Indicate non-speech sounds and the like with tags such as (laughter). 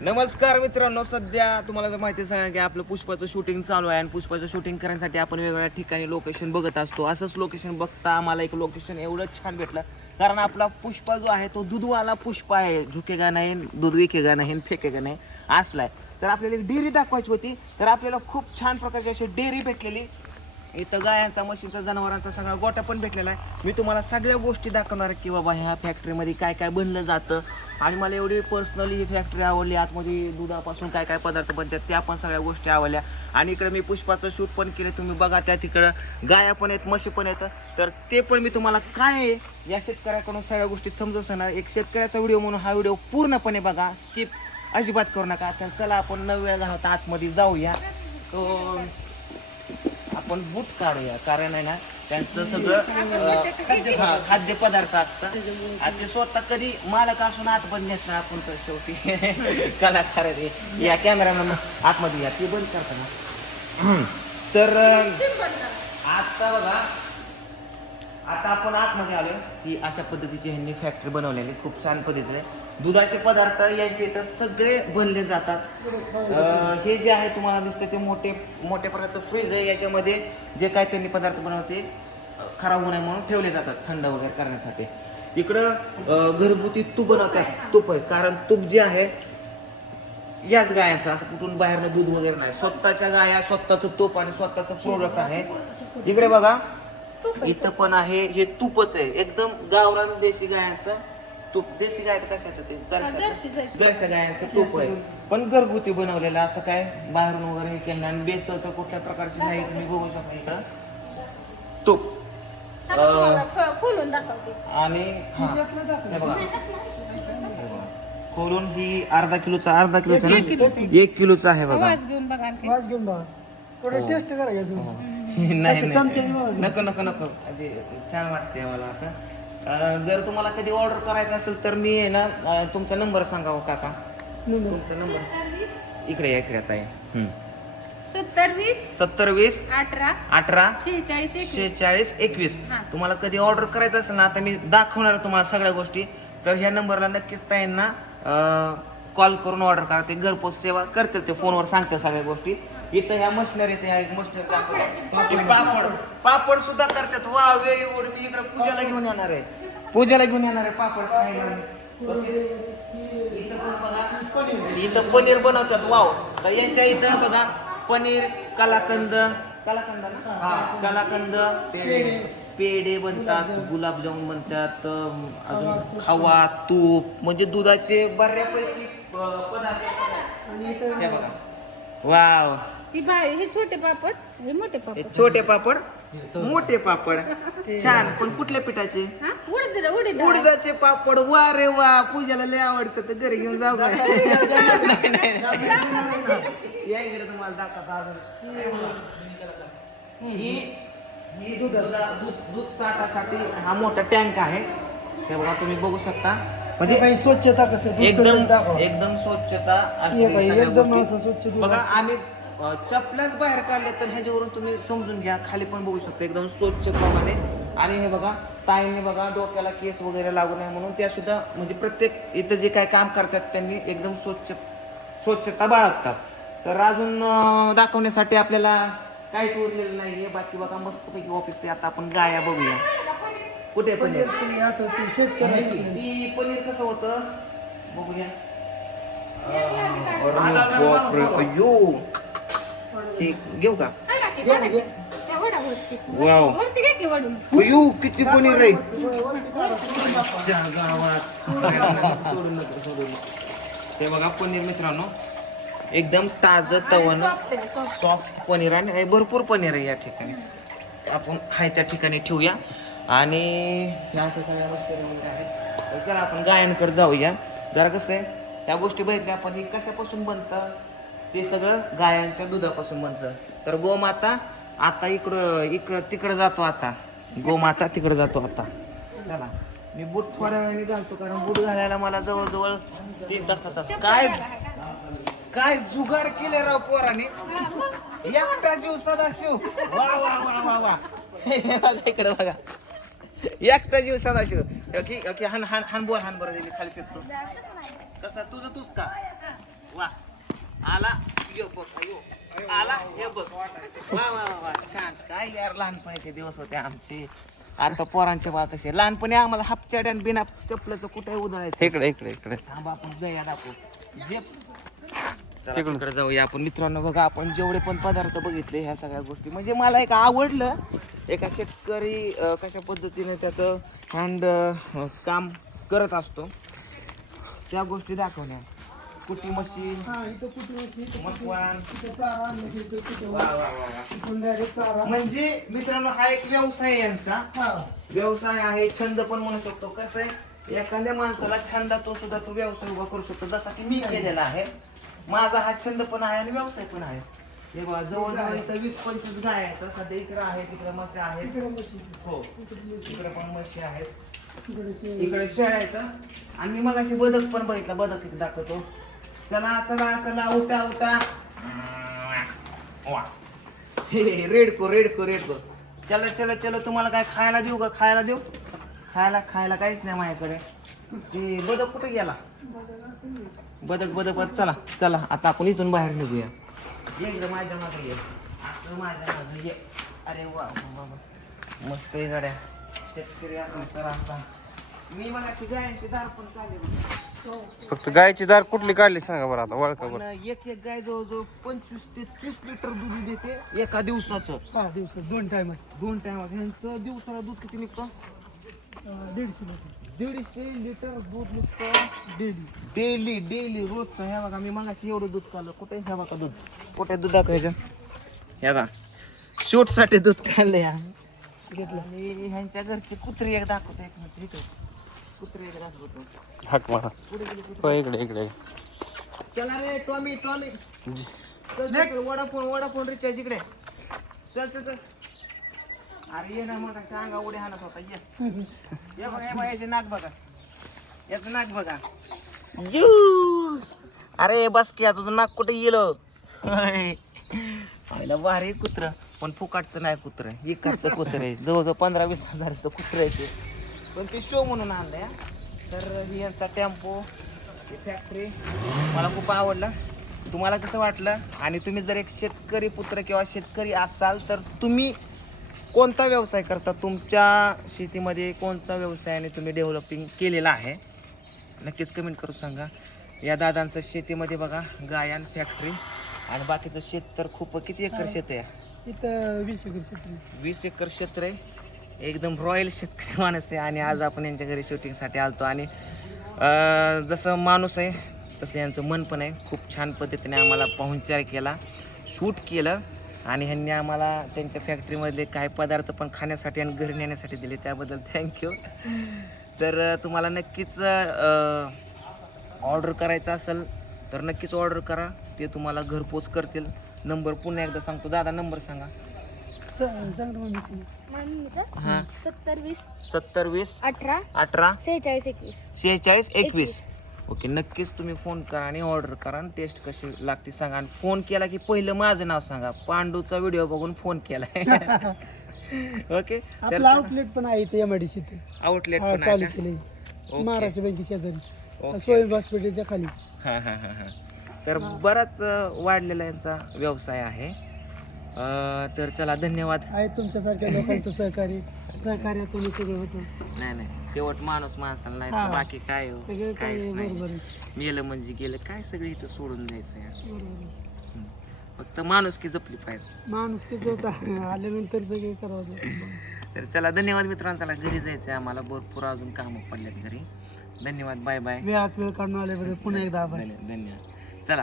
नमस्कार मित्रांनो सध्या तुम्हाला जर माहिती सांगा की आपलं पुष्पाचं शूटिंग चालू आहे आणि पुष्पाचं शूटिंग करण्यासाठी आपण वेगवेगळ्या ठिकाणी लोकेशन बघत असतो. असंच लोकेशन बघता आम्हाला एक लोकेशन एवढं छान भेटलं. कारण आपला पुष्पा जो आहे तो दूधवाला पुष्प आहे. झुकेगा नाही दूध विकेगा नाही फेकेगा नाही असलाय तर आपल्याला एक डेअरी दाखवायची होती. तर आपल्याला खूप छान प्रकारची अशी डेअरी भेटलेली. इथं गायांचा म्हशींचा जनावरांचा सगळा गोटा पण भेटलेला आहे. मी तुम्हाला सगळ्या गोष्टी दाखवणार आहे की बाबा ह्या फॅक्टरीमध्ये काय काय बनलं जातं. आणि मला एवढी पर्सनली ही फॅक्टरी आवडली. आतमध्ये दुधापासून काय काय पदार्थ बनतात त्या पण सगळ्या गोष्टी आवडल्या. आणि इकडे मी पुष्पाचं शूट पण केलं. तुम्ही बघा त्या तिकडं गाया पण आहेत म्हशी पण आहेत. तर ते पण मी तुम्हाला काय आहे या शेतकऱ्याकडून सगळ्या गोष्टी समजून सांगणार एक शेतकऱ्याचा व्हिडिओ म्हणून हा व्हिडिओ पूर्णपणे बघा. स्किप अजिबात करू नका. तर चला आपण न वेळ घालवता आतमध्ये जाऊया. तो आपण बूट काढूया. कारण आहे ना त्यांचं सगळं अं, हा, खाद्यपदार्थ असतं. आणि ते स्वतः कधी मालक असून आत बंद नेत नाही आपण तर शेवटी. (laughs) कलाकार आहे या कॅमेरामॅन आतमध्ये या. ते बंद करताना तर आता बघा. आता आपण आतमध्ये आलो की अशा पद्धतीची ह्यांनी फॅक्टरी बनवलेली. खूप छान पद्धतीने दुधाचे पदार्थ यांचे इथं सगळे बनले जातात. अं, हे जे आहे तुम्हाला दिसतं ते मोठे मोठ्या प्रकारचं फ्रीज आहे. याच्यामध्ये जे काय त्यांनी पदार्थ बनवते अं, खराब होऊ नये म्हणून ठेवले जातात थंड वगैरे करण्यासाठी. इकडं अं, घरगुती तूप बनवतात. तूप आहे. कारण तूप जे आहे याच गायांचं. असं कुठून बाहेरनं दूध वगैरे नाही. स्वतःच्या गाया स्वतःचं तूप आणि स्वतःचं प्रोडक्ट आहे. इकडे बघा. इथं पण आहे. हे तूपच आहे. एकदम गावरान देशी गायांचं तूप देशी गाय तर कशाचं ते? Jersey, Jersey Jersey. जर्सी गायांचं तूप आहे. पण घरगुती बनवलेलं असं काय? बाहेरून वगैरे हे केलं आणि बेसन तर कुठल्या प्रकारची नाही तुम्ही बघू शकता इकडं. तूप. आता तुम्हाला फ- खोलून दाखवते. आणि हा. हे बघा. हे बघा. खोलून ही अर्धा किलोचा अर्धा किलोचा एक किलोचं ना एक किलोचा आहे बघा. आवाज घेऊन बघा आणखी. वाज घेऊन बघा. थोडं टेस्ट करा घ्यायचं (laughs) नाही नाही. चमच्याने बघा. नको नको नको. आधी छान वाटते मला असं. अं, जर तुम्हाला कधी ऑर्डर करायचं असेल तर मी आहे ना अं, तुमचा नंबर सांगावं काका. नाही, नाही. तुमचा नंबर इकडे या इकडे ताई सत्तर वीस सत्तर वीस अठरा. अठरा. शेहेचाळीस एकवीस. शेहेचाळीस एकवीस. हा. तुम्हाला कधी ऑर्डर करायचं असेल ना आता मी दाखवणार आहे तुम्हाला सगळ्या गोष्टी. तर ह्या नंबरला नक्कीच ताईंना कॉल करून ऑर्डर करा. ते घरपोच सेवा करतील ते फोनवर सांगते सगळ्या गोष्टी. इथं ह्या मशनरी ते ह्या मशनरी पापड. पापड. सुद्धा करतात. वा व्हेरी गुड मी इकडे पूजाला घेऊन येणार आहे. पूजाला घेऊन येणार आहे पापड खायला. इथं पण बघा, इथं पनीर बनवतात. वाव. तर यांच्या इथं बघा पनीर कलाकंद. कलाकंद ना? हा कलाकंद पेढे. बनतात गुलाबजामुन बनतात अजून खवा तूप म्हणजे दुधाचे बऱ्यापैकी पदार्थ. बघा. वाव. बाय हे छोटे पापड हे मोठे हे पापड छोटे पापड मोठे पापड. छान. पण कुठल्या पिठाचे? हा? उडीद उडीद. उडदाचे पापड. वा रे वा पूजाला लय आवडतं तर घरी घेऊन जाऊ काय नाही, नाही, नाही. या इकडे तुम्हाला दाखवतो अजून. ही ही दूध दूध दूध साठासाठी हा मोठा टँक आहे. हे बघा तुम्ही बघू शकता. म्हणजे काही स्वच्छता कसं एकदम. एकदम स्वच्छता असते हे बाई, सगळ्या एकदम गोष्टी. असं स्वच्छ दूध बघा असतं. आम्ही अ, चपल्याच बाहेर काढले तर ह्याच्यावरून तुम्ही समजून घ्या. खाली पण बघू शकता एकदम स्वच्छ प्रमाणे. आणि हे बघा ताईने बघा डोक्याला केस वगैरे लागू नये म्हणून त्या सुद्धा म्हणजे प्रत्येक इथं जे काय काम करतात त्यांनी एकदम स्वच्छ स्वच्छता बाळगतात. तर अजून दाखवण्यासाठी आपल्याला काहीच उरलेलं नाहीये. बाकी बघा मस्तपैकी ऑफिस आता आपण गाया बघूया. कुठे पनीर? पनीर ते असं ते शेट करायचं ती पनीर कसं होतं बघूया हे घेऊ का? वाव. अयो किती पनीर आहे च्या गावात सोडून नको, सोडून नको. हे बघा पनीर मित्रांनो. एकदम ताजं तवन. सॉफ्ट पनीर आणि हे भरपूर पनीर आहे या ठिकाणी. आपण हाय त्या ठिकाणी ठेवूया. आणि ह्या अशा सगळ्या गोष्टी वगैरे आहेत. चला आपण गायांकडे जाऊया. जरा कसं आहे ह्या गोष्टी बघितल्या आपण हे कशापासून बनतं? ते सगळं गायांच्या दुधापासून बनतं. तर गोमाता आता इकडं इकडं तिकडं जातो आता. गोमाता तिकडं जातो आता. चला. मी बूट थोड्या वेळाने घालतो कारण बूट घालायला मला जवळजवळ तीन तास लागतात. काय काय जुगाड केले राव पोराने? एकटा जीव सदाशिव. वा वा वा वा वा. हे बघा इकडे बघा. एकटा जीव सदाशिव. ओके ओके हान हान हान बोल हान बरं दिली खाली फेकतो. कसा तुझं तूच का? वा. आला. यो बघ अयो आला. हे बघ. वा वा वा. छान. काय यार लहानपणीचे दिवस होते आमचे. आता पोरांचे बा कसे. लहानपणी आम्हाला हापचाड्यान बिना चपलाचं कुठे उधळायचं. इकडे इकडे इकडे. थांबा आपण जाऊया दाखवू. जे चला तिकडे जाऊया आपण. मित्रांनो बघा आपण जेवढे पण पदार्थ बघितले ह्या सगळ्या गोष्टी. म्हणजे मला एक आवडलं एका शेतकरी कशा पद्धतीने त्याचं हँड काम करत असतो. त्या गोष्टी दाखवण्या. कुटी मशीन. हा इथं कुठे होती इथं मकवान. इथं चारा आणलं की इथं कुठे वा, वा, वा, वा. इथून direct चारा. म्हणजे मित्रांनो हा एक व्यवसाय आहे यांचा. हा. व्यवसाय आहे छंद पण म्हणू शकतो. कसं आहे एखाद्या माणसाला छंदातून सुद्धा तो व्यवसाय उभा करू शकतो. जसा की मी केलेला आहे. माझा हा छंद पण आहे आणि व्यवसाय पण आहे. हे बघा जवळजवळ इथं वीस पंचवीस गाय आहेत. सध्या इकडे आहे तिकडे म्हशी आहेत. इकडे मशीन हो. इकडे पण म्हशी आहेत. इकडे शे- इकडे शेळ्या आहेत. आणि मी मग अशी बदक पण बघितला. बदक दाखवतो. चला चला चला उठा उठा. हे रेडको रेडको रेडको चलो चलो चलो तुम्हाला काय खायला देऊ का? खायला देऊ? खायला खायला काहीच नाही माझ्याकडे. ते बदक कुठे गेला? बदक बदक बदक. चला चला आता आपण इथून बाहेर निघूया. इकडे माझ्या मागे ये. असं माझ्या मागे ये. अरे वा वा. मस्त आहे गाड्या. शेतकरी असेल तर असा. मी मग अशी गायांची दार पण चालेल फक्त गायची दार कुठली काढली सांगा बरं आता वळका पण बरं. एक एक गाय जवळजवळ पंचवीस ते तीस लिटर दूध देते एका दिवसाचं. हा दिवसात दोन टाइम दोन टायमात ह्यांचं दिवसाला दूध किती निघतं? दीडशे लिटर. दीडशे लिटर दूध निघतं डेली. डेली डेली रोजचं. ह्या बघा मी मगाशी एवढं दूध काढलं कुठे? ह्या बघा दूध. कुठे दूध दाखवायचं? ह्या का शूटसाठी दूध काढलं या घेतलं. आणि ह्यांच्या घरचे कुत्री एक दाखवतो एक मिनिट. इथं. हाक मारा. हो इकडे इकडे. चला रे Tommy Tommy. Vodafone Vodafone recharge इकडे. चल चल चल. अरे ये ना मग सांगा उड्या हाणत होता ये. बघा ये बघा याचे नाक बघा. याचं नाक बघा. जू. अरे बस की तुझं नाक कुठे गेलं आईला भारी कुत्र पण फुकाटचं नाही कुत्र. इकडचं कुत्र आहे. जवळजवळ पंधरा वीस हजाराचं कुत्र आहे ते. पण ते शो म्हणून आणलंय हा. तर ही यांचा टेम्पो ही फॅक्टरी मला खूप आवडलं. तुम्हाला कसं वाटलं? आणि तुम्ही जर एक शेतकरी पुत्र किंवा शेतकरी असाल तर तुम्ही कोणता व्यवसाय करता? तुमच्या शेतीमध्ये कोणता व्यवसायाने तुम्ही डेव्हलपिंग केलेला आहे? नक्कीच कमेंट करून सांगा. या दादांचं शेतीमध्ये बघा गायन फॅक्टरी आणि बाकीचं शेत तर खूप किती एकर शेत आहे? इथं वीस एकर क्षेत्र. वीस एकर क्षेत्र आहे. एकदम रॉयल शेतकरी माणूस आहे आणि आज आपण यांच्या घरी शूटिंगसाठी आलतो. आणि जसं माणूस आहे तसं यांचं मन पण आहे. खूप छान पद्धतीने आम्हाला पाहुणचार केला शूट केलं. आणि ह्यांनी आम्हाला त्यांच्या फॅक्टरीमधले काही पदार्थ पण खाण्यासाठी आणि घरी नेण्यासाठी दिले. त्याबद्दल थँक्यू तर तुम्हाला नक्कीच ऑर्डर करायचं असेल तर नक्कीच ऑर्डर करा. ते तुम्हाला घरपोच करतील. नंबर पुन्हा एकदा सांगतो. दादा नंबर सांगा. हां. सत्तर वीस. सत्तर वीस. अठरा. अठरा. सेहेचाळीस एकवीस. ओके नक्कीच तुम्ही फोन करा आणि ऑर्डर करा आणि टेस्ट कशी लागते सांगा. आणि फोन केला की पहिलं माझं नाव सांगा. पांडूचा व्हिडिओ बघून फोन केलाय (laughs) ओके? आपलं आउटलेट पण आहे इथे एम आय डी आउटलेट पण चालू ओके. महाराष्ट्र बँके शेजारी. सोयब हॉस्पिटलच्या खाली. हां हां हां हां. तर बराच वाढलेला यांचा व्यवसाय आहे. अं, तर चला धन्यवाद. आहे तुमच्यासारख्या लोकांचं सहकार्य. सहकार्यातून सगळं होतं. नाही नाही. शेवट माणूस माणसाला नाही हां. तर बाकी काय हो, सगळं काय काहीच बरोबर नाही आहे. मेलं म्हणजे गेलं. काय सगळं इथं सोडून जायचं यार. बरोबर आहे. हम्म. फक्त माणूस की जपली पाहिजे. माणूस कसं आल्यानंतर सगळे करावं लागतं. तर चला धन्यवाद मित्रांनो. चला घरी जायचं आम्हाला. भरपूर अजून कामं पडल्यात घरी. धन्यवाद. Bye bye. वेळात वेळ काढून आल्याबद्दल पुन्हा एकदा आभार. धन्यवाद धन्यवाद. चला.